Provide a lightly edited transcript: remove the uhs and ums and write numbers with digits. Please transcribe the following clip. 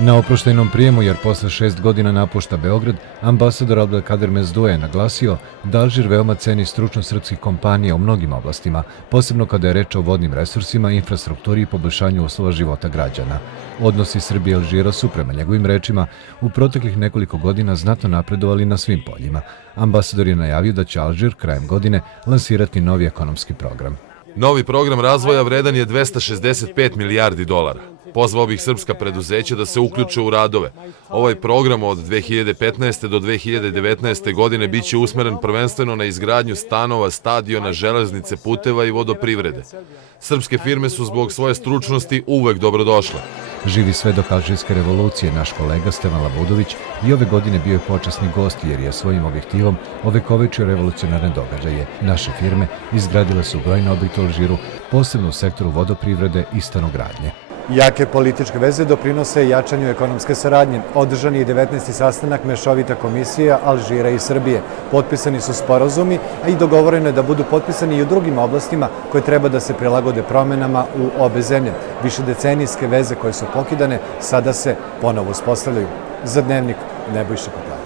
Na oproštajnom prijemu, jer posle 6 godina napušta Beograd, ambasador Abdelkader Mezdouja je naglasio da Alžir veoma ceni stručnost srpskih kompanija u mnogim oblastima, posebno kada je reč o vodnim resursima, infrastrukturi i poboljšanju uslova života građana. Odnosi Srbije i Alžira su, prema njegovim rečima, u proteklih nekoliko godina znatno napredovali na svim poljima. Ambasador je najavio da će Alžir krajem godine lansirati novi ekonomski program. Novi program razvoja vredan je 265 milijardi dolara. Pozvao bih srpska preduzeća da se uključe u radove. Ovaj program od 2015. do 2019. godine biće usmeren prvenstveno na izgradnju stanova, stadiona, železnice, puteva i vodoprivrede. Srpske firme su zbog svoje stručnosti uvek dobrodošle. Živi svedok Alžirske revolucije, naš kolega Stevan Labudović, i ove godine bio je počasni gost jer je svojim objektivom ovekovečio revolucionarne događaje. Naše firme izgradile su brojne objekte u Alžiru, posebno u sektoru vodoprivrede i stanogradnje. Jake političke veze doprinose jačanju ekonomske saradnje. Održan je 19. sastanak mešovita komisija Alžira i Srbije. Potpisani su sporazumi, a i dogovoreno je da budu potpisani i u drugim oblastima koje treba da se prilagode promenama u obe zemlje. Višedecenijske veze koje su pokidane sada se ponovo uspostavljaju. Za Dnevnik, Nebojša Koplja.